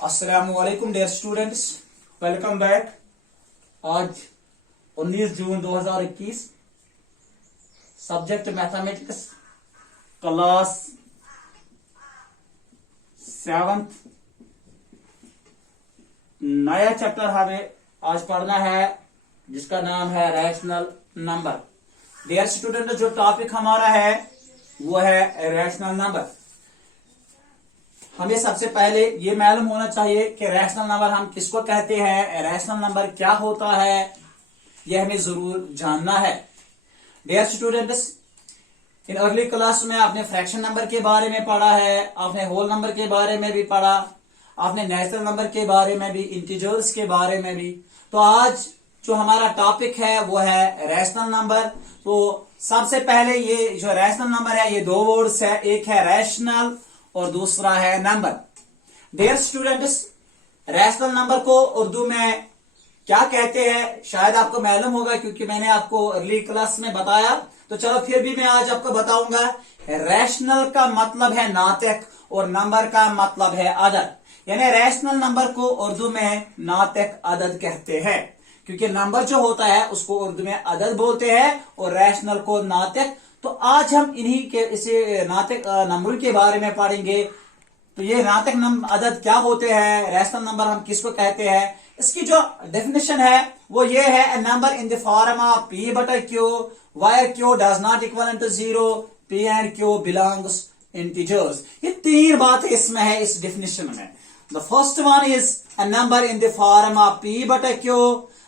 अस्सलामुअलैकुम dear students, welcome back. आज 19 जून 2021, subject mathematics, class 7th। नया चैप्टर हमें आज पढ़ना है जिसका नाम है रैशनल नंबर। डियर स्टूडेंट, जो टॉपिक हमारा है वो है रैशनल नंबर। हमें सबसे पहले ये मालूम होना चाहिए कि रैशनल नंबर हम किसको कहते हैं, रैशनल नंबर क्या होता है, यह हमें जरूर जानना है। Dear students, in early class में आपने फ्रैक्शन नंबर के बारे में पढ़ा है, आपने होल नंबर के बारे में भी पढ़ा, आपने नेचुरल नंबर के बारे में भी, इंटीजर्स के बारे में भी। तो आज जो हमारा टॉपिक है वो है रैशनल नंबर। तो सबसे पहले ये जो रैशनल नंबर है, ये दो वर्ड्स है, एक है रैशनल और दूसरा है number. Dear students, rational number को उर्दू में क्या कहते हैं शायद आपको मालूम होगा, क्योंकि मैंने आपको अर्ली क्लास में बताया। तो चलो फिर भी मैं आज आपको बताऊंगा। रैशनल का मतलब है नातिक और नंबर का मतलब है अदद। यानी रैशनल नंबर को उर्दू में नातिक अदद कहते हैं, क्योंकि नंबर जो होता है उसको उर्दू में अदद बोलते हैं और रैशनल को नातिक। तो आज हम इन्हीं के इसे नातिक नंबर के बारे में पढ़ेंगे। तो ये नातिक अदद क्या होते हैं, रैशनल नंबर हम किसको कहते हैं, इसकी जो डेफिनेशन है वो ये है, a number in the form of P बटा Q where Q does not equal to 0, P and Q belongs integers. ये तीन बातें इसमें है इस डेफिनेशन में। The first one is a number in the form of P बटा Q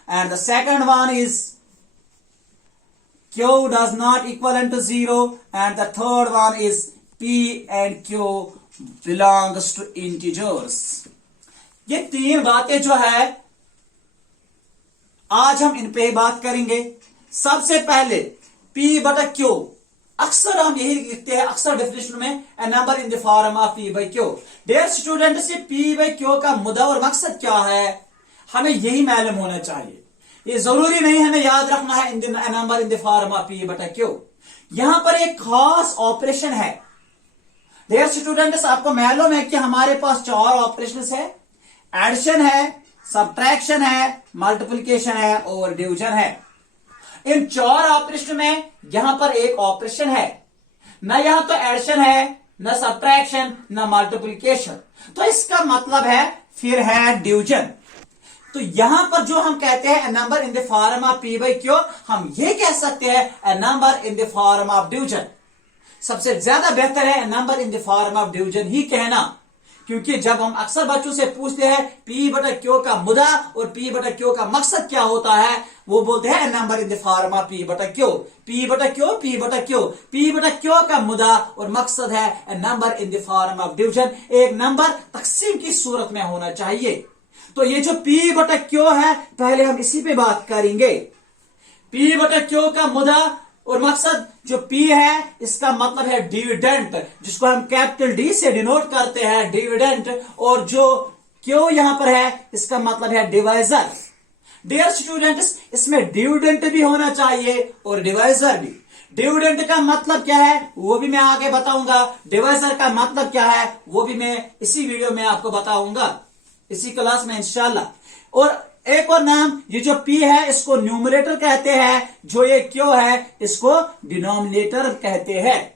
and the second one is Q does not equal to 0 and the third one is P and Q belongs to integers। ये तीन बातें जो है आज हम इन पे बात करेंगे। सबसे पहले P बटा Q, अक्सर हम यही लिखते हैं अक्सर डेफिनेशन में, a number in the form of P by Q। Dear students, ये P by Q का मुद्दा और मकसद क्या है हमें यही मालूम होना चाहिए। ये जरूरी नहीं हमें याद रखना है number in the form of P बटा क्यू। यहां पर एक खास ऑपरेशन है। डियर स्टूडेंट्स, आपको मालूम है कि हमारे पास चार ऑपरेशंस है, एडिशन है, सब्ट्रैक्शन है, मल्टीप्लिकेशन है और डिवीजन है। इन चार ऑपरेशन में यहां पर एक ऑपरेशन है, न यहां तो एडिशन है, न सब्ट्रैक्शन, न मल्टीप्लिकेशन। तो इसका मतलब है फिर है डिवीजन। तो यहां पर जो हम कहते हैं number in the form of P by Q, हम ये कह सकते हैं number in the form of division. सबसे ज्यादा बेहतर है number in the form of division ही कहना, क्योंकि जब हम अक्सर बच्चों से पूछते हैं पी बटा क्यू का मुद्दा और पी बटा क्यू का मकसद क्या होता है, वो बोलते हैं number in the form of P बटा क्यू। पी बटा क्यू, पी बटा क्यू, पी बटा क्यू का मुद्दा और मकसद है number in the form of division. एक नंबर तकसीम की सूरत में होना चाहिए। तो ये जो P बटा क्यू है, पहले हम इसी पे बात करेंगे। P बटा क्यू का मुद्दा और मकसद, जो P है इसका मतलब है डिविडेंट, जिसको हम कैपिटल D से डिनोट करते हैं, डिविडेंट। और जो Q यहां पर है इसका मतलब है डिवाइजर। डियर स्टूडेंट्स, इसमें डिविडेंट भी होना चाहिए और डिवाइजर भी। डिविडेंट का मतलब क्या है वो भी मैं आगे बताऊंगा, डिवाइजर का मतलब क्या है वो भी मैं इसी वीडियो में आपको बताऊंगा, इसी क्लास में इंशाल्लाह। और एक और नाम, ये जो P है इसको न्यूमरेटर कहते हैं, जो ये Q है इसको डिनोमिनेटर कहते हैं।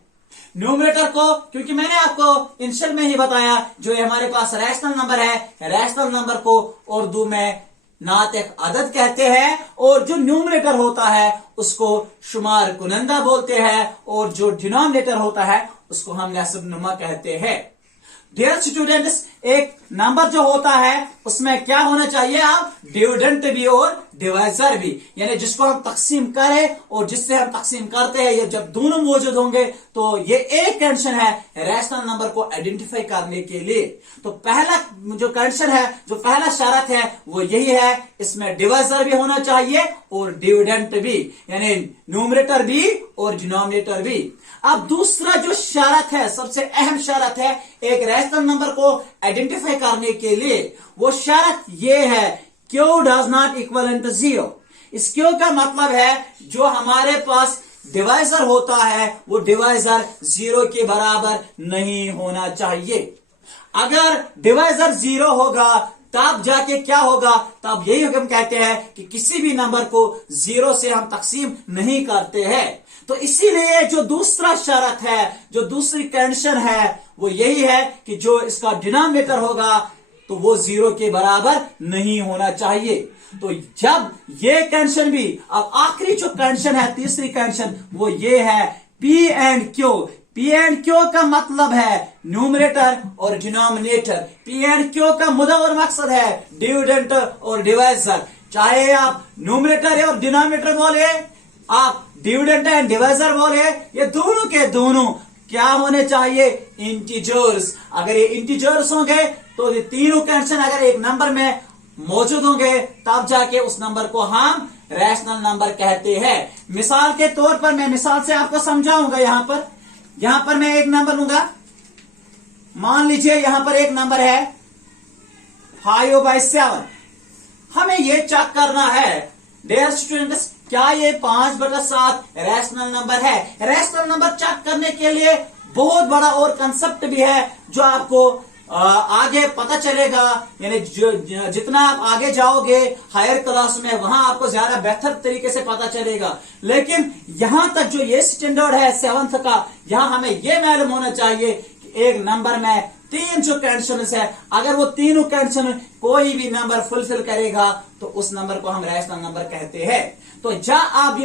न्यूमरेटर को, क्योंकि मैंने आपको इनिशियल में ही बताया, जो ये हमारे पास रैशनल नंबर है, रैशनल नंबर को उर्दू में नातिक अदद कहते हैं, और जो न्यूमरेटर होता है उसको शुमार कुनंदा बोलते हैं, और जो डिनोमिनेटर होता है उसको हम नस्ब नुमा कहते हैं। डियर स्टूडेंट्स, एक नंबर जो होता है उसमें क्या होना चाहिए, आप डिविडेंट भी और डिवाइजर भी, यानी जिसको हम तकसीम करें और जिससे हम तकसीम करते हैं, ये जब दोनों मौजूद होंगे तो ये एक कंडीशन है रैशनल नंबर को आइडेंटिफाई करने के लिए। तो पहला जो कंडीशन है, जो पहला शर्त है वो यही है, इसमें डिवाइजर भी होना चाहिए और डिविडेंट भी, यानी न्यूमरेटर भी और डिनोमिनेटर भी। अब दूसरा जो शर्त है, सबसे अहम शर्त है एक रैशनल नंबर को आइडेंटिफाई करने के लिए, वो शर्त ये है, Q does not equal to 0। इस Q का मतलब है जो हमारे पास डिवाइजर होता है वो डिवाइजर 0 के बराबर नहीं होना चाहिए। अगर डिवाइजर 0 होगा तब जाके क्या होगा, तब यही हम कहते हैं कि किसी भी नंबर को 0 से हम तकसीम नहीं करते हैं। तो इसीलिए जो दूसरा शर्त है, जो दूसरी कंडीशन है, वो यही है कि जो इसका डिनोमिनेटर होगा तो वो 0 के बराबर नहीं होना चाहिए। तो जब ये कंडीशन भी, अब आखिरी जो कंडीशन है, तीसरी कंडीशन, वो ये है P and Q। P and Q का मतलब है न्यूमरेटर और डिनोमिनेटर। P एंड Q का मुद्दा और मकसद है डिविडेंड और डिवाइजर। चाहे आप न्यूमरेटर और डिनोमिनेटर बोले, आप डिविडेंड एंड डिवाइजर बोले, ये दोनों के दोनों क्या होने चाहिए, इंटीजर्स। अगर ये इंटीजर्स होंगे तो ये तीनों कंडीशन अगर एक नंबर में मौजूद होंगे तब जाके उस नंबर को हम रैशनल नंबर कहते हैं। मिसाल के तौर पर मैं मिसाल से आपको समझाऊंगा। यहां पर मैं एक नंबर लूंगा। मान लीजिए यहां पर एक नंबर है 5/7। हमें ये चेक करना है डियर स्टूडेंट्स, क्या ये 5/7 रैशनल नंबर है। रैशनल नंबर चेक करने के लिए बहुत बड़ा और कंसेप्ट भी है जो आपको आगे पता चलेगा। यानी जितना आप आगे जाओगे हायर क्लास में, वहां आपको ज्यादा बेहतर तरीके से पता चलेगा। लेकिन यहां तक जो ये स्टैंडर्ड है 7th का, यहां हमें ये मालूम होना चाहिए कि एक नंबर में 3 जो कंडीशन है, अगर वो तीनों कंडीशन कोई भी नंबर फुलफिल करेगा तो उस नंबर को हम रैशनल नंबर कहते हैं। तो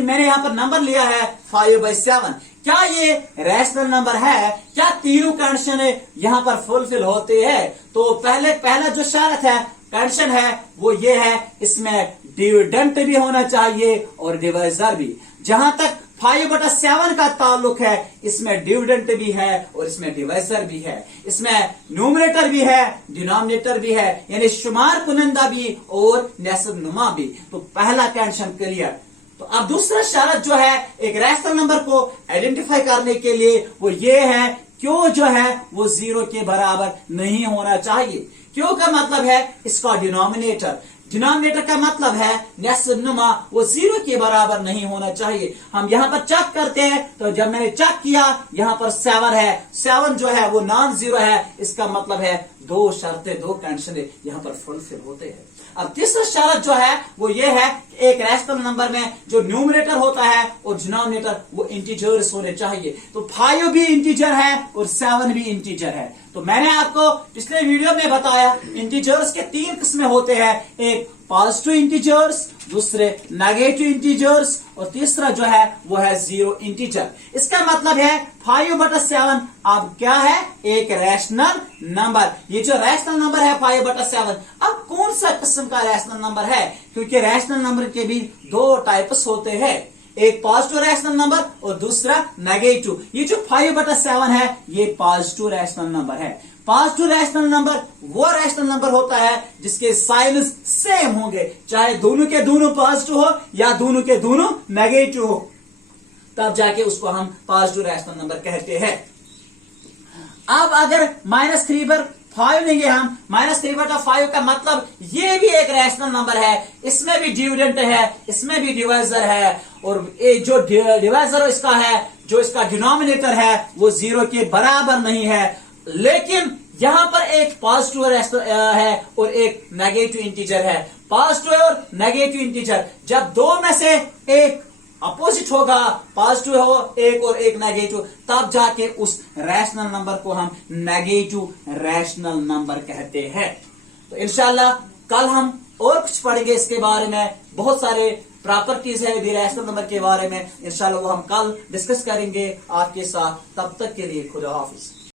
मैंने यहां पर नंबर लिया है 5/7। क्या ये रैशनल नंबर है? क्या तीनों कंडीशन यहां पर फुलफिल होते हैं? तो पहला जो शर्त है, कंडीशन है, वो ये है, इसमें डिविडेंड भी होना चाहिए और डिवाइजर भी। जहां तक 5/7 का ताल्लुक है, इसमें डिविडेंड भी है और इसमें डिवाइजर भी है, इसमें न्यूमरेटर भी है, डिनोमिनेटर भी है, यानी शुमार कुनंदा भी और नेसब नुमा भी। तो पहला कंडीशन क्लियर। तो अब दूसरा शर्त जो है एक रैशनल नंबर को आइडेंटिफाई करने के लिए, वो ये है क्यों जो है वो 0 के बराबर नहीं होना चाहिए। क्यों का मतलब है इसका डिनोमिनेटर। डिनोमिनेटर का मतलब है नेस्ब नुमा, वो 0 के बराबर नहीं होना चाहिए। हम यहां पर चेक करते हैं, तो जब मैंने चेक किया यहां पर 7 है, 7 जो है वो नॉन 0 है। इसका मतलब है 2 शर्तें, 2 कंडीशन यहां पर फुलफिल होते हैं। अब तीसरा शर्त जो है वो ये है कि एक रैशनल नंबर में जो न्यूमरेटर होता है और डिनोमिनेटर वो इंटीजर्स होने चाहिए। तो 5 भी इंटीजर है और 7 भी इंटीजर है। तो मैंने आपको पिछले वीडियो में बताया इंटीजर्स के 3 किस्में होते हैं, एक पॉजिटिव इंटीजर्स, दूसरे नेगेटिव इंटीजर्स और तीसरा जो है वो है 0 इंटीजर। इसका मतलब है 5/7 अब क्या है, एक रैशनल नंबर। ये जो रैशनल नंबर है 5/7, अब कौन सा किस्म का रैशनल नंबर है, क्योंकि रैशनल नंबर के भी 2 टाइप्स होते हैं, एक पॉजिटिव रैशनल नंबर और दूसरा नेगेटिव। ये जो 5/7 है ये पॉजिटिव रैशनल नंबर है। पॉजिटिव रैशनल नंबर वो रैशनल नंबर होता है जिसके साइंस सेम होंगे, चाहे दोनों के दोनों पॉजिटिव हो या दोनों के दोनों नेगेटिव हो, तब जाके उसको हम पॉजिटिव रैशनल नंबर कहते हैं। अब अगर -3/5 लेंगे हम, -3/5 का मतलब ये भी एक रैशनल नंबर है, इसमें भी डिविडेंड है, इसमें भी डिवाइजर है, और ये जो डिवाइजर इसका है, जो इसका डिनोमिनेटर है वो 0 के बराबर नहीं है। लेकिन यहां पर एक पॉजिटिव है और एक नेगेटिव इंटीजर है। पॉजिटिव और नेगेटिव इंटीजर जब 2 में से एक अपोजिट होगा, पॉजिटिव हो एक और एक नेगेटिव, तब जाके उस रैशनल नंबर को हम नेगेटिव रैशनल नंबर कहते हैं। तो इंशाल्लाह कल हम और कुछ पढ़ेंगे इसके बारे में, बहुत सारे प्रॉपर्टीज है भी रैशनल नंबर के बारे में, इंशाल्लाह वो हम कल डिस्कस करेंगे आपके साथ। तब तक के लिए खुदा हाफिज।